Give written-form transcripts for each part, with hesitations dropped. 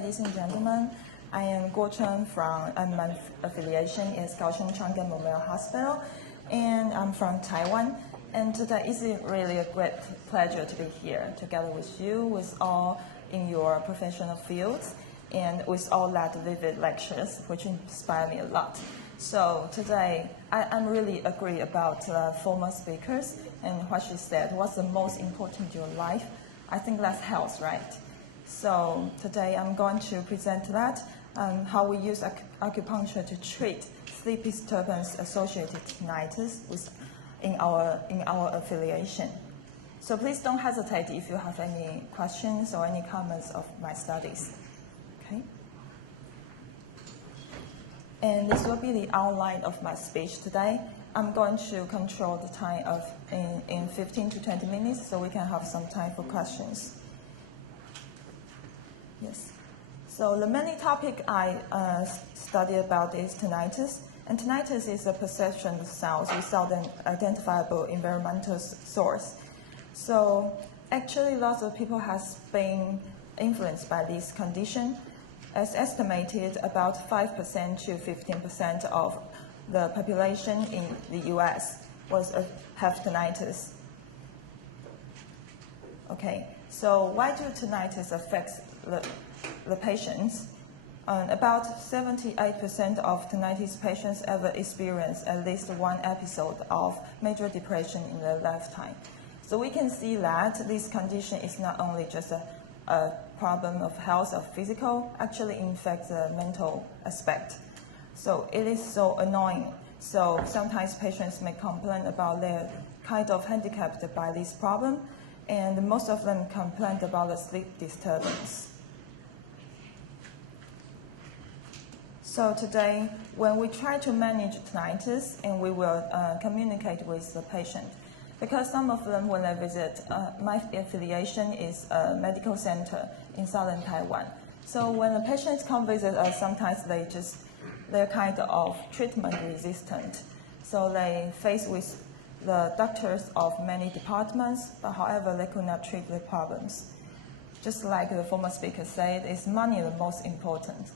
ladies and gentlemen. I am Chun from, my affiliation is Kaohsiung Chang'an Memorial Hospital, and I'm from Taiwan. And today is really a great pleasure to be here together with you, with all in your professional fields, and with all that vivid lectures, which inspire me a lot. So today, I'm really agree about former speakers and what she said. What's the most important in your life? I think that's health, right? So today I'm going to present that, how we use acupuncture to treat sleep disturbance associated tinnitus in our affiliation. So please don't hesitate if you have any questions or any comments of my studies. Okay. And this will be the outline of my speech today. I'm going to control the time in 15 to 20 minutes so we can have some time for questions. Yes. So the main topic I study about is tinnitus. And tinnitus is a perception of sounds without an identifiable environmental source. So actually lots of people has been influenced by this condition. As estimated, about 5% to 15% of the population in the US have tinnitus. Okay, so why do tinnitus affect the patients? About 78% of tinnitus patients ever experience at least one episode of major depression in their lifetime. So we can see that this condition is not only just a problem of health or physical, actually infects the mental aspect. So it is so annoying. So sometimes patients may complain about their kind of handicapped by this problem, and most of them complain about the sleep disturbance. So today, when we try to manage tinnitus, and we will communicate with the patient, because some of them, when they visit, my affiliation is a medical center in southern Taiwan. So when the patients come visit us, sometimes they're kind of treatment resistant. So they face with the doctors of many departments, but however, they could not treat the problems. Just like the former speaker said, is money the most important?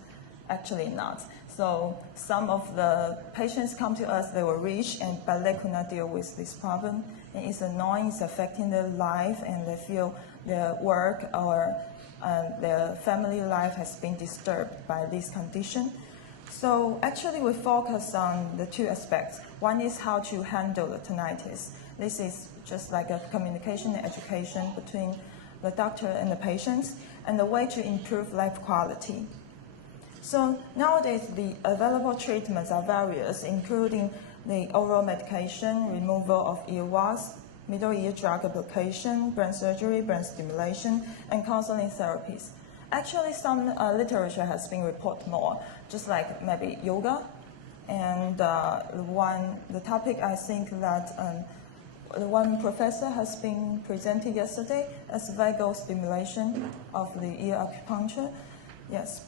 Actually not. So some of the patients come to us, they were rich, but they could not deal with this problem. And it's annoying, it's affecting their life, and they feel their work or their family life has been disturbed by this condition. So actually we focus on the two aspects. One is how to handle the tinnitus. This is just like a communication and education between the doctor and the patients, and the way to improve life quality. So nowadays, the available treatments are various, including the oral medication, removal of earwax, middle ear drug application, brain surgery, brain stimulation, and counseling therapies. Actually, some literature has been reported more, just like maybe yoga, and the topic I think that the one professor has been presented yesterday as vagal stimulation of the ear acupuncture. Yes.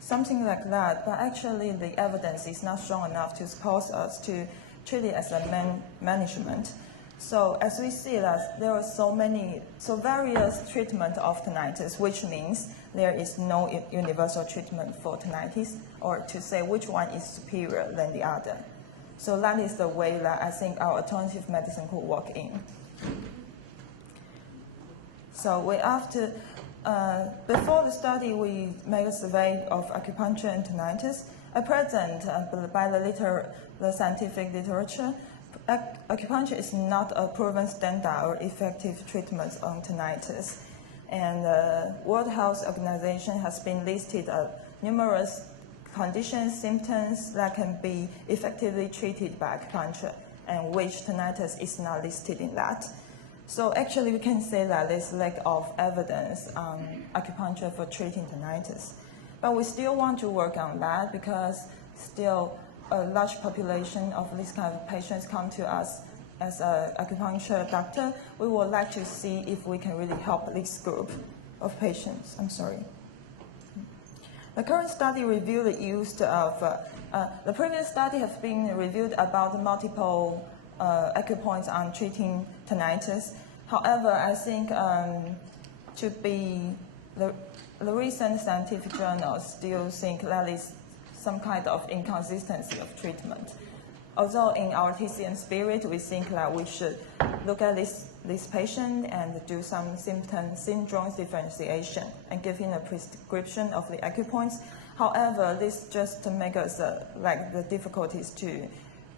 Something like that, but actually the evidence is not strong enough to support us to treat it as a management. So as we see that there are so various treatment of tinnitus, which means there is no universal treatment for tinnitus, or to say which one is superior than the other. So that is the way that I think our alternative medicine could work in. So before the study, we made a survey of acupuncture and tinnitus. At present, by the scientific literature, acupuncture is not a proven standard or effective treatment on tinnitus. And the World Health Organization has been listed numerous conditions, symptoms that can be effectively treated by acupuncture, and which tinnitus is not listed in that. So actually, we can say that there's lack of evidence on acupuncture for treating tinnitus. But we still want to work on that, because still a large population of these kind of patients come to us as an acupuncture doctor. We would like to see if we can really help this group of patients. I'm sorry. The current study reviewed the use of, the previous study has been reviewed about multiple acupoints on treating tinnitus. However, I think to be the recent scientific journals still think that is some kind of inconsistency of treatment. Although in our TCM spirit, we think that we should look at this patient and do some syndrome differentiation and give him a prescription of the acupoints. However, this just makes us like the difficulties to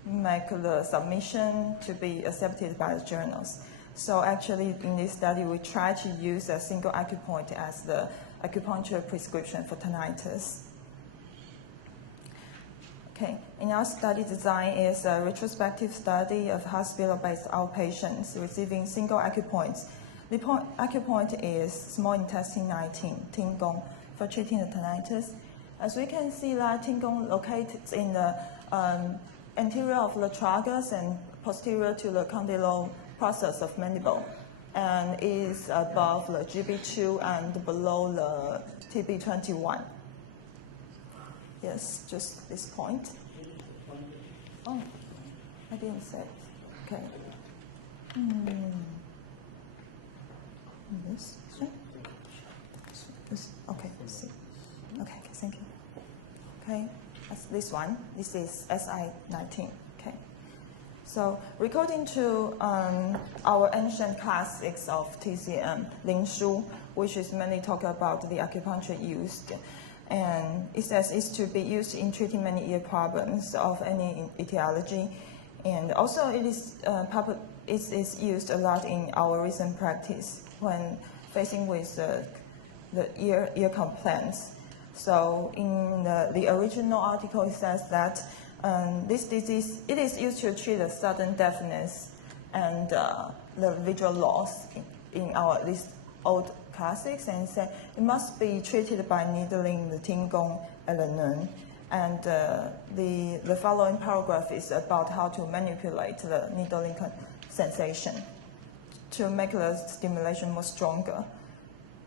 make the submission to be accepted by the journals. So actually, in this study, we try to use a single acupoint as the acupuncture prescription for tinnitus. Okay, in our study design is a retrospective study of hospital-based outpatients receiving single acupoints. The acupoint is small intestine 19, Tingong, for treating the tinnitus. As we can see, that Tingong located in the anterior of the tragus and posterior to the condyle process of mandible, and is above the GB2 and below the TB21. Yes, just this point. Oh, I didn't say it. Okay. This. Okay, let's see. Okay, thank you. Okay, that's this one. This is SI19. Okay. So, according to our ancient classics of TCM, Lin Shu, which is mainly talk about the acupuncture used, and it says it's to be used in treating many ear problems of any etiology, and also it is used a lot in our recent practice when facing with the ear complaints. So in the original article, it says that this disease, it is used to treat the sudden deafness and the visual loss in our these old classics, and say it must be treated by needling the Tingong at the noon. And the following paragraph is about how to manipulate the needling sensation to make the stimulation more stronger.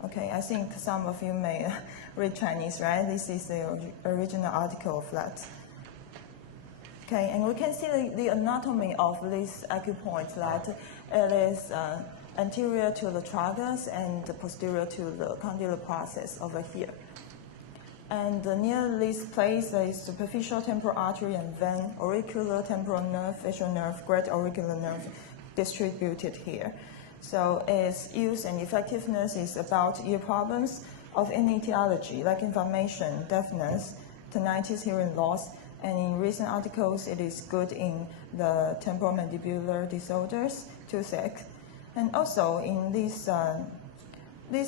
Okay, I think some of you may read Chinese, right? This is the original article of that. Okay, and we can see the anatomy of this acupoint, that it is anterior to the tragus and posterior to the condylar process over here. And near this place, there is superficial temporal artery and vein, auricular temporal nerve, facial nerve, great auricular nerve distributed here. So its use and effectiveness is about ear problems of any etiology, like inflammation, deafness, tinnitus, hearing loss, and in recent articles, it is good in the temporomandibular disorders, toothache. And also in this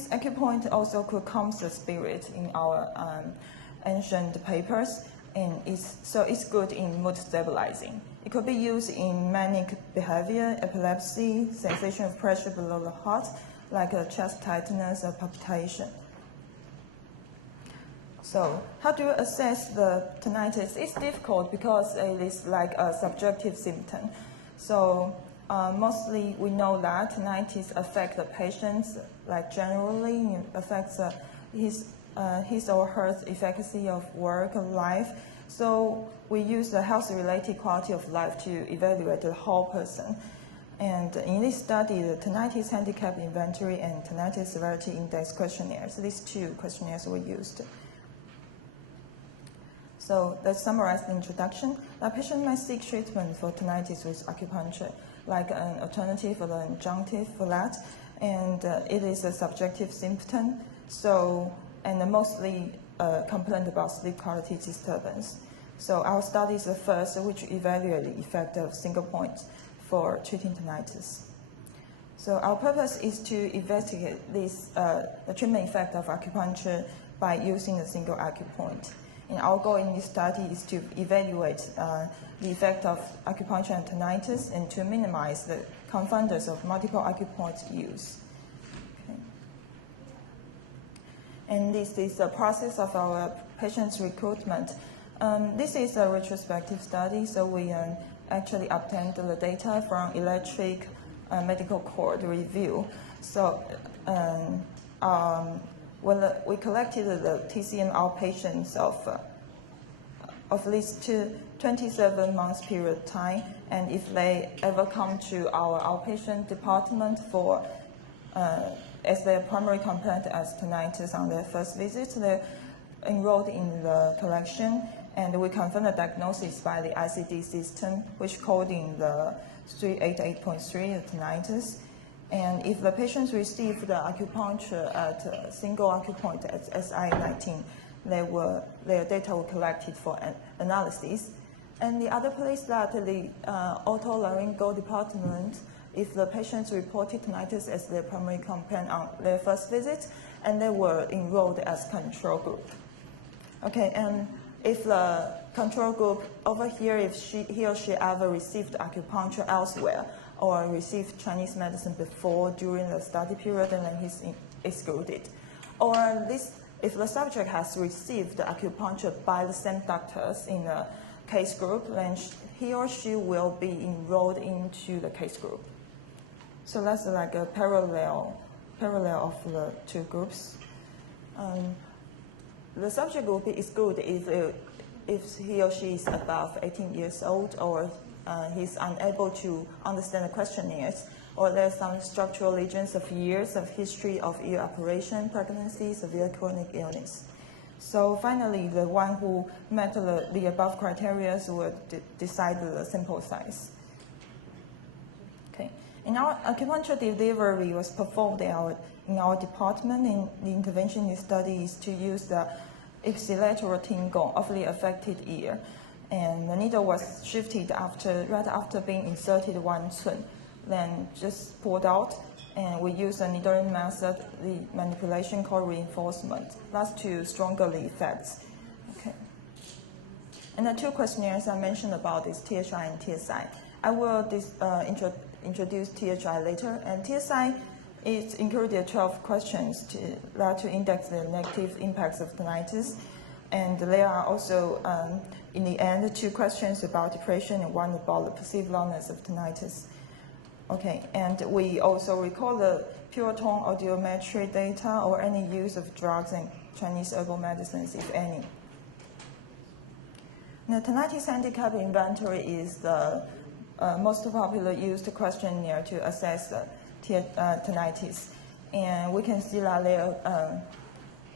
acupoint also could calm the spirit in our ancient papers, and it's good in mood stabilizing. It could be used in manic behavior, epilepsy, sensation of pressure below the heart, like a chest tightness or palpitation. So how do you assess the tinnitus? It's difficult because it is like a subjective symptom. So mostly we know that tinnitus affects the patients, like generally it affects his or her efficacy of work and life. So we use the health-related quality of life to evaluate the whole person. And in this study, the tinnitus handicap inventory and tinnitus severity index questionnaires, these two questionnaires were used. So let's summarize the introduction. The patient may seek treatment for tinnitus with acupuncture, like an alternative or an adjunctive for that. And it is a subjective symptom. So, and mostly complaint about sleep quality disturbance. So our study is the first which evaluate the effect of single point for treating tinnitus. So our purpose is to investigate this, the treatment effect of acupuncture by using a single acupoint. And our goal in this study is to evaluate the effect of acupuncture and tinnitus and to minimize the confounders of multiple acupoint use. Okay. And this is the process of our patient's recruitment. This is a retrospective study, so we actually obtained the data from electric medical cord review. So when we collected the TCM outpatients of least 27 months period of time, and if they ever come to our outpatient department for as their primary complaint as tinnitus on their first visit, they enrolled in the collection, and we confirmed the diagnosis by the ICD system, which coding the 388.3 of tinnitus. And if the patients received the acupuncture at a single acupoint at SI19, their data were collected for analysis. And the other place that the otolaryngology department, if the patients reported tinnitus as their primary complaint on their first visit, and they were enrolled as control group. Okay, and if the control group over here, if he or she ever received acupuncture elsewhere or received Chinese medicine before during the study period, and then he's excluded. Or if the subject has received acupuncture by the same doctors in the case group, then he or she will be enrolled into the case group. So that's like a parallel of the two groups. The subject will be excluded if he or she is above 18 years old, or he's unable to understand the questionnaires, or there's some structural lesions of years of history of ear operation, pregnancy, severe chronic illness. So finally, the one who met the above criteria will decide the sample size. Okay. In our acupuncture delivery was performed in our department. In the intervention study is to use the ipsilateral tingle of the affected ear, and the needle was shifted right after being inserted 1 Chun, then just pulled out, and we use a needling method, the manipulation called reinforcement. That's to stronger the effects. Okay. And the 2 questionnaires I mentioned about is THI and TSI. I will introduce THI later, and TSI it included 12 questions to index the negative impacts of tinnitus, and there are also, in the end, 2 questions about depression and 1 about the perceived loudness of tinnitus. Okay, and we also record the pure tone audiometry data or any use of drugs and Chinese herbal medicines, if any. The tinnitus handicap inventory is the most popular used questionnaire to assess tinnitus, and we can see that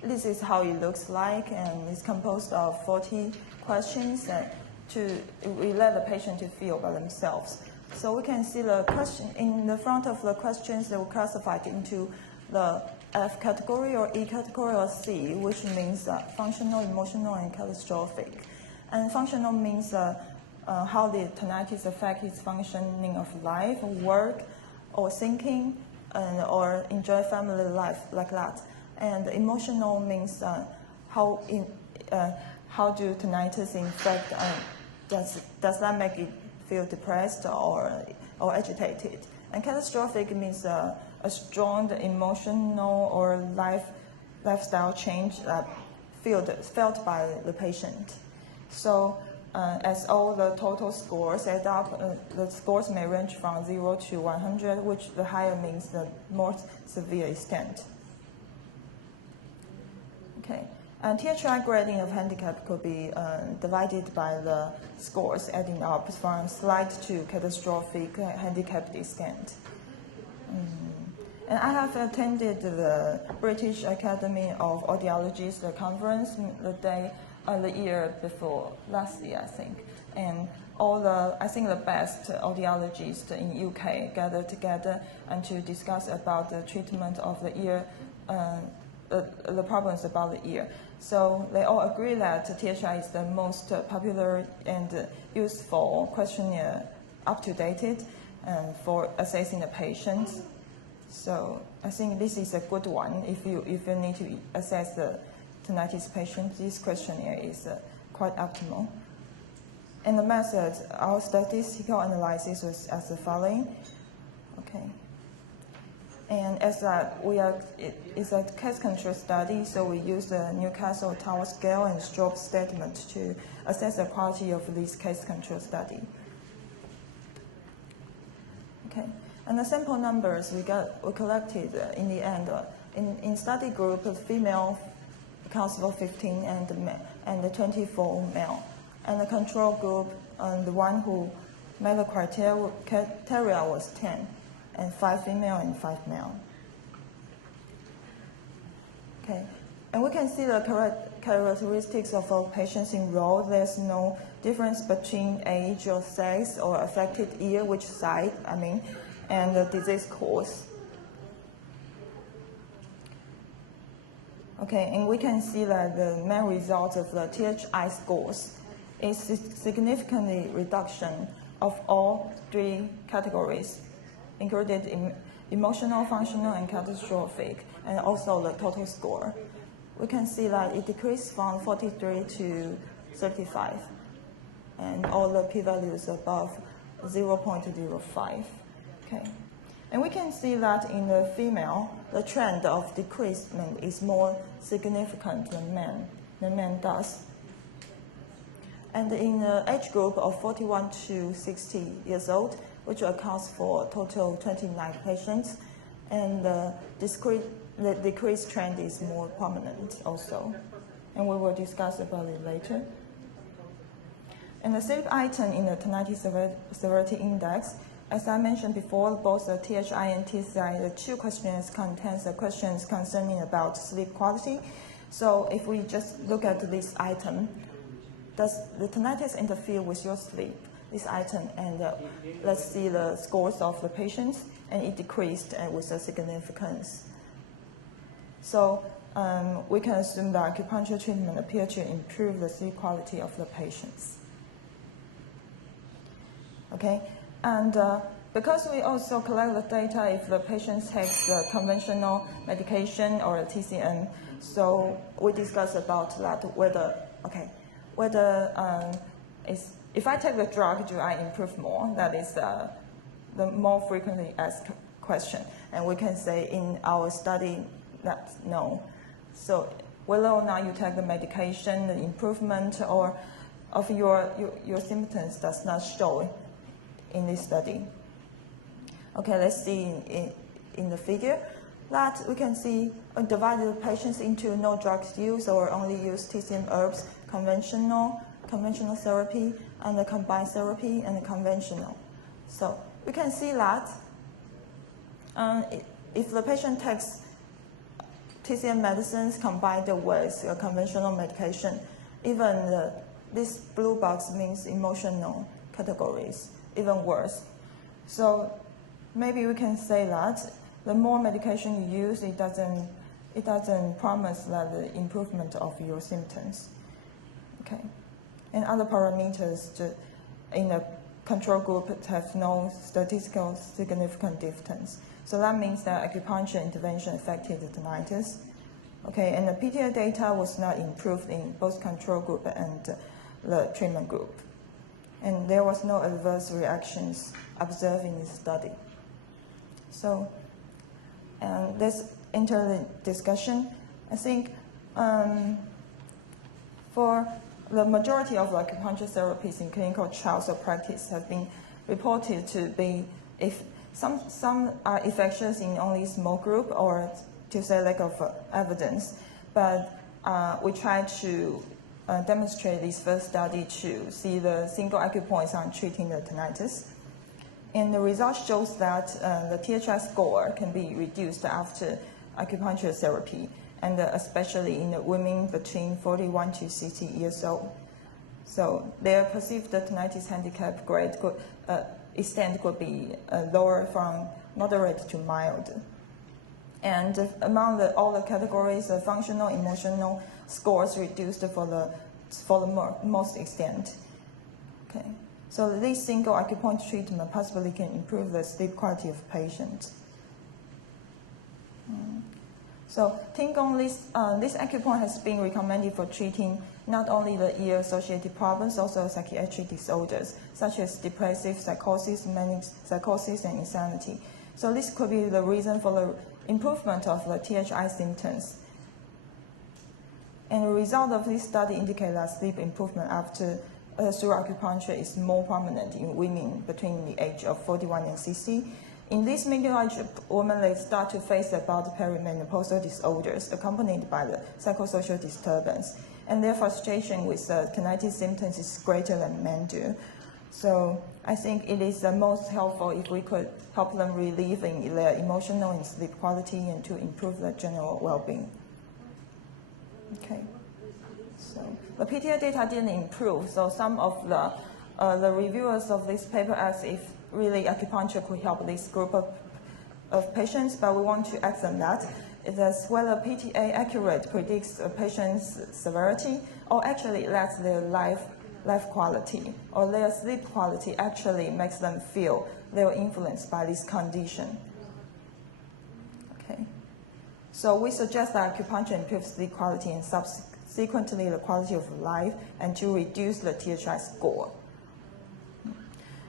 this is how it looks like, and it's composed of 40 questions we let the patient to feel by themselves. So we can see the question in the front of the questions. They were classified into the F category or E category or C, which means functional, emotional, and catastrophic. And functional means how the tinnitus affects his functioning of life, work, or thinking, or enjoy family life, like that. And emotional means how do tinnitus affect, does that make it feel depressed or agitated? And catastrophic means a strong emotional or lifestyle change felt by the patient. So as all the total scores add up, the scores may range from 0 to 100, which the higher means the more severe extent. Okay, and THI grading of handicap could be divided by the scores adding up from slight to catastrophic handicapped extent. And I have attended the British Academy of Audiologists conference the year before, last year I think, and I think the best audiologists in UK gathered together and to discuss about the treatment of the ear, the problems about the ear. So they all agree that THI is the most popular and useful questionnaire up to date for assessing the patients. So I think this is a good one. If you need to assess the tinnitus patient, this questionnaire is quite optimal. And the method, our statistical analysis was as the following. Okay. And as it's a case control study, so we use the Newcastle Tower scale and strobe statement to assess the quality of this case control study. Okay. And the sample numbers we collected in the end, in study group, female accounts for 15 and the 24 male. And the control group, the one who met the criteria was 10, and 5 female and 5 male. Okay, and we can see the characteristics of all patients enrolled. There's no difference between age or sex or affected ear, which side, and the disease course. Okay, and we can see that the main result of the THI scores is significantly reduction of all three categories, included emotional, functional, and catastrophic, and also the total score. We can see that it decreased from 43 to 35, and all the p-values above 0.05. Okay. And we can see that in the female, the trend of decreasement is more significant than men does. And in the age group of 41 to 60 years old, which accounts for a total of 29 patients, and the decreased trend is more prominent also. And we will discuss about it later. And the third item in the tinnitus severity index, as I mentioned before, both the THI and TCI, the two questionnaires contains the questions concerning about sleep quality. So if we just look at this item, does the tinnitus interfere with your sleep? This item, and let's see the scores of the patients, and it decreased with a significance. So we can assume that acupuncture treatment appears to improve the sleep quality of the patients. Okay. And because we also collect the data if the patient takes the conventional medication or a TCM, so we discuss about that if I take the drug, do I improve more? That is the more frequently asked question. And we can say in our study that no. So whether or not you take the medication, the improvement or of your symptoms does not show in this study. Okay, let's see in the figure that we can see divided the patients into no drugs use or only use TCM herbs, conventional therapy, and the combined therapy and the conventional. So we can see that if the patient takes TCM medicines combined with a conventional medication, even this blue box means emotional categories, even worse. So maybe we can say that the more medication you use, it doesn't promise that the improvement of your symptoms. Okay, and other parameters in the control group have no statistical significant difference. So that means that acupuncture intervention affected the tinnitus. Okay, and the PTA data was not improved in both control group and the treatment group. And there was no adverse reactions observed in this study. So, and let's enter the discussion. I think for the majority of acupuncture therapies in clinical trials or practice have been reported to be, if some are effective in only a small group or to say lack of evidence, but we try to demonstrate this first study to see the single acupoints on treating the tinnitus. And the result shows that the THI score can be reduced after acupuncture therapy, and especially in the women between 41 to 60 years old. So their perceived tinnitus handicap grade extent could be lower from moderate to mild. And among all the categories, the functional, emotional scores reduced for the most extent. Okay. So this single acupuncture treatment possibly can improve the sleep quality of patients. So Tingong, this acupoint has been recommended for treating not only the ear-associated problems, also psychiatric disorders, such as depressive psychosis, manic psychosis, and insanity. So this could be the reason for the improvement of the THI symptoms. And the result of this study indicates that sleep improvement after through acupuncture is more prominent in women between the age of 41 and 60. In this middle-aged women, they start to face about perimenopausal disorders accompanied by the psychosocial disturbance, and their frustration with tinnitus symptoms is greater than men do. So I think it is most helpful if we could help them relieve in their emotional and sleep quality and to improve their general well-being. Okay. So the PTA data didn't improve. So some of the reviewers of this paper asked if really acupuncture could help this group of patients, but we want to ask on that. It is whether PTA accurate predicts a patient's severity, or actually lets their life quality or their sleep quality actually makes them feel they are influenced by this condition. Okay. So we suggest that acupuncture improves sleep quality and subsequently the quality of life, and to reduce the THI score.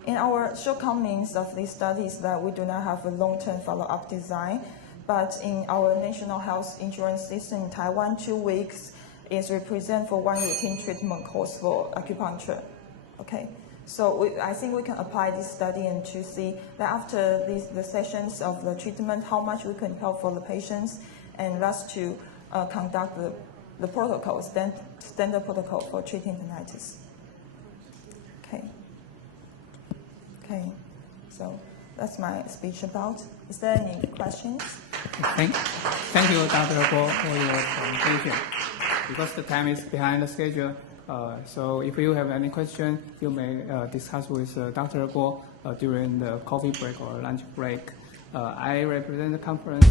In our shortcomings of this study is that we do not have a long-term follow-up design, but in our national health insurance system in Taiwan, 2 weeks is represent for 1 routine treatment course for acupuncture. Okay, so I think we can apply this study and to see that after the sessions of the treatment, how much we can help for the patients, and thus to conduct the protocol, standard protocol for treating tinnitus. Okay. Okay, so that's my speech about. Is there any questions? Thank you, Dr. Guo, for your presentation. Because the time is behind the schedule, so if you have any question, you may discuss with Dr. Guo during the coffee break or lunch break. I represent the conference.